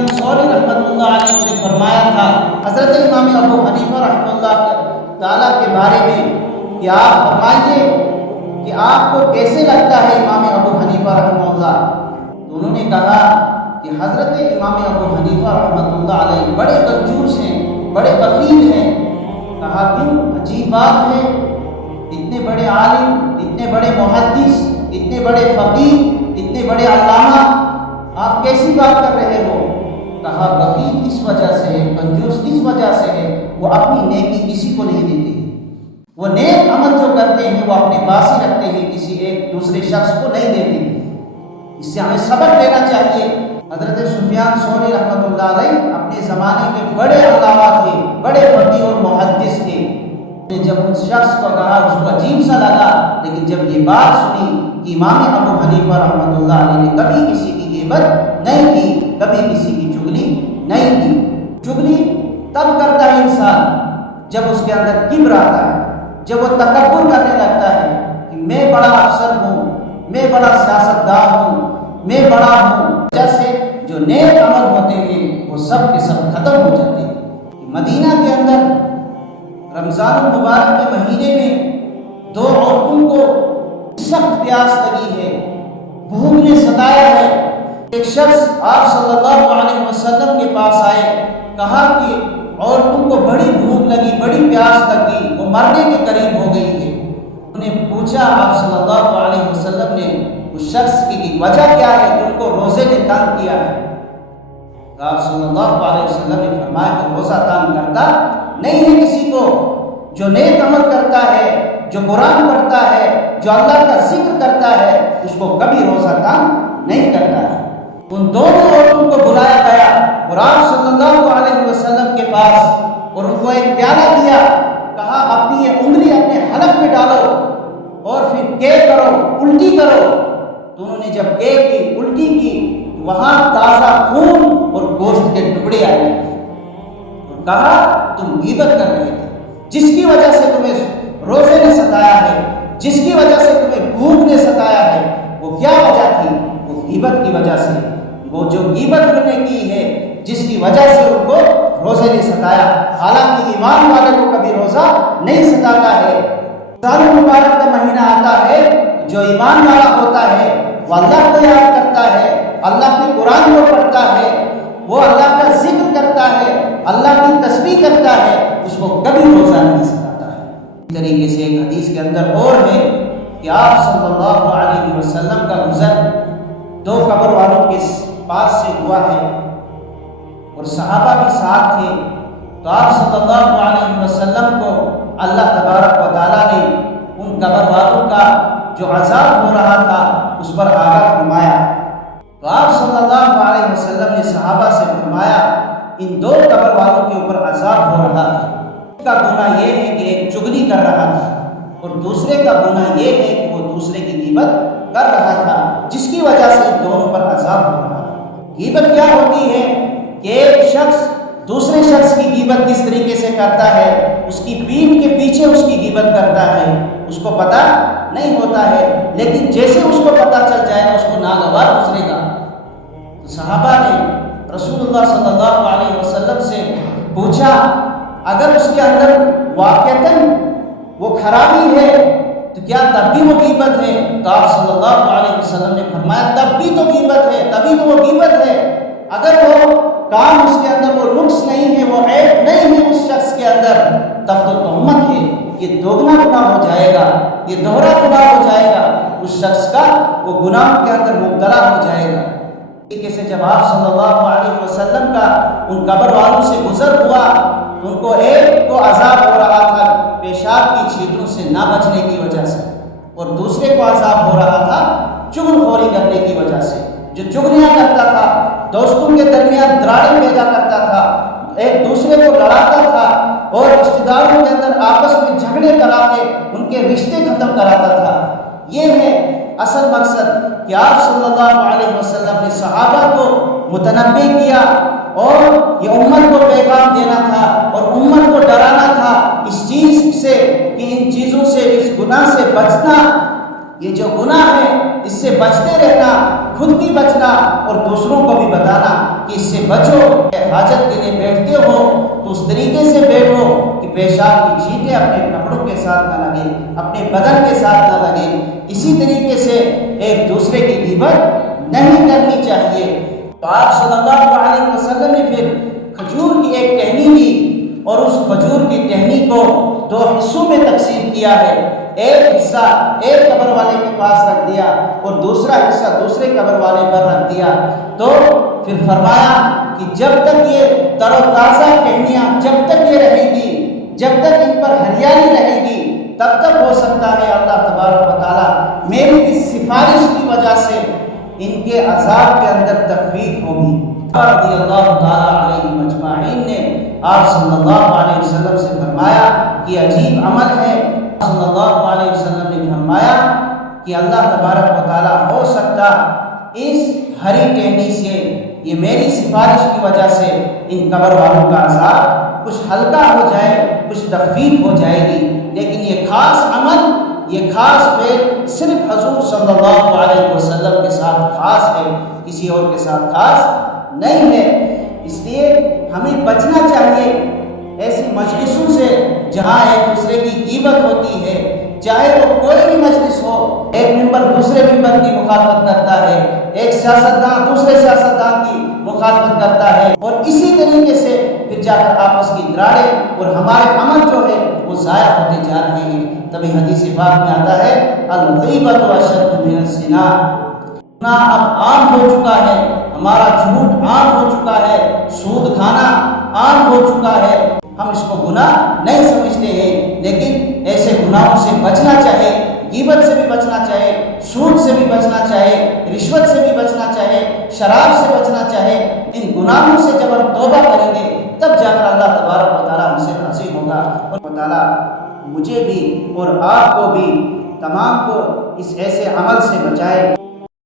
سفیان ثوری رحمۃ اللہ علیہ سے فرمایا تھا حضرت امام ابو حنیفہ رحمۃ اللہ تعالیٰ کے بارے میں کہ آپ فرمائیے کہ آپ کو کیسے لگتا ہے امام ابو حنیفہ رحمہ اللہ؟ تو انہوں نے کہا کہ حضرت امام ابو حنیفہ رحمۃ اللہ علیہ بڑے کنجوس ہیں، بڑے بخیل ہیں۔ کہا کیوں؟ عجیب بات ہے، اتنے بڑے عالم، اتنے بڑے محدث، اتنے بڑے فقیہ، اتنے بڑے علامہ، آپ کیسی بات کر رہے ہو؟ کہا بخیل اس وجہ سے ہے، کنجوس اس وجہ سے ہے، وہ اپنی نیکی کسی کو نہیں دیتے، وہ نیک عمل جو کرتے ہیں وہ اپنے پاس ہی رکھتے ہیں، کسی ایک دوسرے شخص کو نہیں دیتے۔ اس سے ہمیں سبق لینا چاہیے۔ حضرت سفیان ثوری رحمۃ اللہ علیہ اپنے زمانے کے بڑے علامہ تھے، بڑے فقیہ اور محدث تھے۔ جب ان شخص کو کہا اس کو عجیب سا لگا، لیکن جب یہ بات سنی کہ امام ابو حنیفہ رحمۃ اللہ علیہ نے کبھی کسی کی غیبت نہیں کی، کبھی کسی کی چغلی نہیں کی۔ چغلی تب کرتا ہے انسان جب اس کے اندر کبر آتا ہے، جب وہ تکبر کرنے لگتا ہے کہ میں بڑا افسر ہوں، میں بڑا سیاستدان ہوں، میں بڑا ہوں۔ جیسے جو نیک عمل ہوتے ہیں وہ سب کے سب ختم ہو جاتے ہیں۔ مدینہ کے اندر رمضان المبارک کے مہینے میں دو عورتوں کو سخت پیاس لگی ہے، بھوک نے ستایا ہے۔ ایک شخص آپ صلی اللہ علیہ وسلم کے پاس آئے، کہا کہ عورتوں کو بڑی بھوک لگی، بڑی پیاس لگی، وہ مرنے کے قریب ہو گئی ہے۔ انہوں نے پوچھا آپ صلی اللہ علیہ وسلم نے اس شخص کی وجہ کیا ہے کہ ان کو روزے نے تنگ کیا ہے؟ تو آپ صلی اللہ علیہ وسلم نے فرمایا کہ روزہ تنگ کرتا نہیں ہے کسی کو، جو نیک عمل کرتا ہے، جو قرآن پڑھتا ہے، جو اللہ کا ذکر کرتا ہے، اس کو کبھی روزہ تنگ نہیں کرتا ہے۔ ان دونوں عورتوں کو بلایا گیا اور آپ صلی اللہ علیہ وسلم کے پاس، اور ان کو ایک پیالہ دیا، کہا اپنی یہ انگلی اپنے حلق میں ڈالو اور پھر کے کرو، الٹی کرو۔ تو انہوں نے جب کے کی، الٹی کی، وہاں تازہ خون اور گوشت کے ٹکڑے آئے اور کہا تم غیبت کر رہے تھے، جس کی وجہ سے تمہیں روزے نے ستایا ہے، جس کی وجہ سے تمہیں بھوک نے ستایا ہے، وہ کیا وجہ تھی؟ وہ غیبت کی وجہ سے، وہ جو غیبت انہوں نے کی ہے جس کی وجہ سے ان کو روزے نے ستایا۔ حالانکہ ایمان والے کو کبھی روزہ نہیں ستاتا ہے۔ رمضان المبارک کا مہینہ آتا ہے، جو ایمان والا ہوتا ہے وہ اللہ کو یاد کرتا ہے، اللہ کے قرآن کو پڑھتا ہے، وہ اللہ کا ذکر کرتا ہے، اللہ کی تسبیح کرتا ہے، اس کو کبھی روزہ نہیں ستاتا ہے۔ اس طریقے سے ایک حدیث کے اندر اور ہے کہ آپ صلی اللہ علیہ وسلم کا گزر دو قبر والوں کے پاس سے ہوا ہے اور صحابہ بھی ساتھ تھے، تو آپ صلی اللہ علیہ وسلم کو اللہ تبارک و تعالیٰ نے ان قبر والوں کا جو عذاب ہو رہا تھا اس پر آگاہ فرمایا۔ تو آپ صلی اللہ علیہ وسلم نے صحابہ سے فرمایا ان دو قبر والوں کے اوپر عذاب ہو رہا تھا، ایک کا گناہ یہ ہے کہ ایک چغلی کر رہا تھا اور دوسرے کا گناہ یہ ہے کہ وہ دوسرے کی غیبت کر رہا تھا، جس کی وجہ سے دونوں پر عذاب ہو رہا تھا۔ غیبت کیا ہوتی ہے کہ ایک شخص دوسرے شخص کی غیبت کس طریقے سے کرتا ہے، اس کی پیٹھ کے پیچھے اس کی غیبت کرتا ہے، اس کو پتہ نہیں ہوتا ہے، لیکن جیسے اس کو پتہ چل جائے گا اس کو ناگوار گزرے گا۔ تو صحابہ نے رسول اللہ صلی اللہ علیہ وسلم سے پوچھا اگر اس کے اندر واقعتاً وہ خرابی ہے تو کیا تب بھی وہ غیبت ہے؟ تو آپ صلی اللہ علیہ وسلم نے فرمایا تب بھی تو غیبت ہے، تبھی تو وہ غیبت ہے۔ اگر وہ کام اس کے اندر وہ نقص نہیں ہے، وہ عیب نہیں ہے اس شخص کے اندر، تب تو تہمت ہے، یہ دوگنا گناہ ہو جائے گا، یہ دوہرا گناہ ہو جائے گا، اس شخص کا وہ گناہ کے اندر مبتلا ہو جائے گا۔ طریقے سے جب آپ صلی اللہ علیہ وسلم کا ان قبر والوں سے گزر ہوا تو ان کو ایک کو عذاب ہو رہا تھا پیشاب کی چھینٹوں سے نہ بچنے کی وجہ سے، اور دوسرے کو عذاب ہو رہا تھا چغل خوری کرنے کی وجہ سے، جو چغلیاں کرتا تھا، دوستوں کے درمیان دراڑیں پیدا کرتا تھا، ایک دوسرے کو لڑاتا تھا اور رشتہ داروں کے اندر آپس میں جھگڑے کرا کے ان کے رشتے ختم کراتا تھا۔ یہ ہے اصل مقصد کہ آپ صلی اللہ علیہ وسلم نے صحابہ کو متنبہ کیا اور یہ امت کو پیغام دینا تھا اور امت کو ڈرانا تھا اس چیز سے کہ ان چیزوں سے، اس گناہ سے بچنا، یہ جو گناہ ہے اس سے بچتے رہنا، خود بھی بچنا اور دوسروں کو بھی بتانا کہ اس سے بچو، حاجت کے لیے بیٹھتے ہو تو اس طریقے سے بیٹھو کہ پیشاب کی چھینٹیں اپنے کپڑوں کے ساتھ نہ لگیں، اپنے بدن کے ساتھ نہ لگیں۔ اسی طریقے سے ایک دوسرے کی غیبت نہیں کرنی چاہیے۔ تو آپ صلی اللہ علیہ وسلم نے پھر کھجور کی ایک ٹہنی دی اور اس کھجور کی ٹہنی کو 2 حصوں میں تقسیم کیا ہے۔ ایک حصہ ایک قبر والے کے پاس رکھ دیا اور دوسرا حصہ دوسرے قبر والے پر رکھ دیا۔ تو پھر فرمایا کہ جب تک یہ تر و تازہ ٹہنیاں جب تک یہ رہے گی، جب تک ان پر ہریالی رہے گی، تب تک ہو سکتا ہے اللہ تبارک و تعالیٰ میری اس سفارش کی وجہ سے ان کے عذاب کے اندر تخفیف ہوگی۔ رضی اللہ تعالیٰ علیہ مجمعین نے آپ صلی اللہ علیہ وسلم سے فرمایا کہ عجیب عمل ہے۔ صلی اللہ علیہ وسلم نے فرمایا کہ اللہ تبارک و تعالیٰ ہو سکتا اس ہری ٹہنی سے، یہ میری سفارش کی وجہ سے ان قبر والوں کا عذاب کچھ ہلکا ہو جائے، کچھ تخفیف ہو جائے گی، لیکن یہ خاص عمل، یہ خاص فعل صرف حضور صلی اللہ علیہ وسلم کے ساتھ خاص ہے، کسی اور کے ساتھ خاص نہیں ہے۔ اس لیے ہمیں بچنا چاہیے ایسی مجلسوں سے جہاں ایک دوسرے کی غیبت ہوتی ہے، چاہے وہ کوئی بھی مجلس ہو۔ ایک ممبر دوسرے ممبر کی مخالفت کرتا ہے، ایک سیاستدان دوسرے سیاستدان کی مخالفت کرتا ہے، اور اسی طریقے سے پھر جا کر آپس کی دراڑیں اور ہمارے عمل جو ہے وہ ضائع ہوتے جا رہے ہیں۔ تبھی حدیث پاک میں آتا ہے الغیبۃ اشد من الزنا، گناہ اب عام ہو چکا ہے، ہمارا جھوٹ عام ہو چکا ہے، سود کھانا عام ہو چکا ہے۔ ہم اس کو گناہ نہیں سمجھتے ہیں، لیکن ایسے گناہوں سے بچنا چاہے، غیبت سے بھی بچنا چاہے، سود سے بھی بچنا چاہے، رشوت سے بھی بچنا چاہے، شراب سے بچنا چاہے۔ ان گناہوں سے جب ہم توبہ کریں گے تب جا کر اللہ تبارک و تعالیٰ ہم سے راضی ہوگا، اور اللہ تعالیٰ مجھے بھی اور آپ کو بھی تمام کو اس ایسے عمل سے بچائے۔